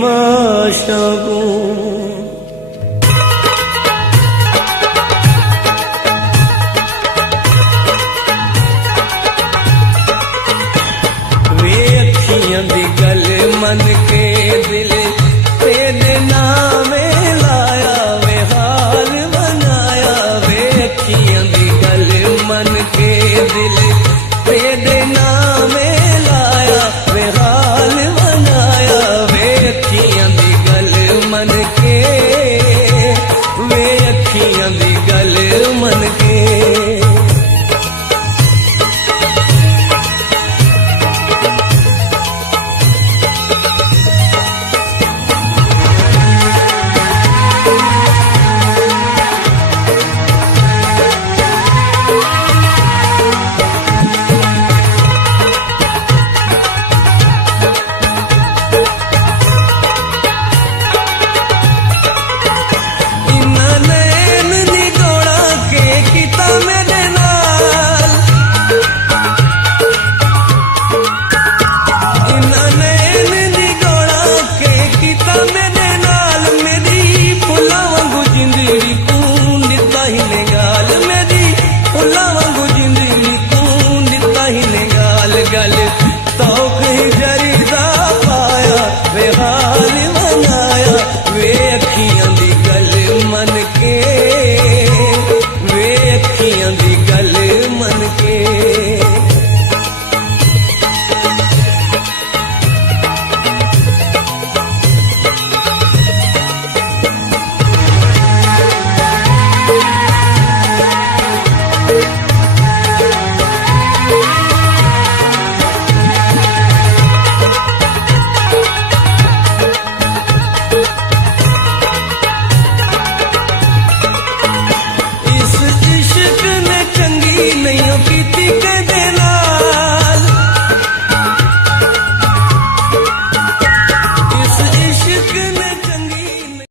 माशागो वे अखियां दी गल मन के दिल तेरे नामे लाया वे हाल बनाया वे अखियां दी गल मन के दिल तेरे नामे लाया वे हाल बनाया वे अखियां दी गल मन के वे अखियां दी गल मन के गल तौक ही जरीदा पाया वे हाल बनाया वे अखियां दी गल मन के वे अखियां दी गल मन के इस इश्क ने चंगी नहीं कीती के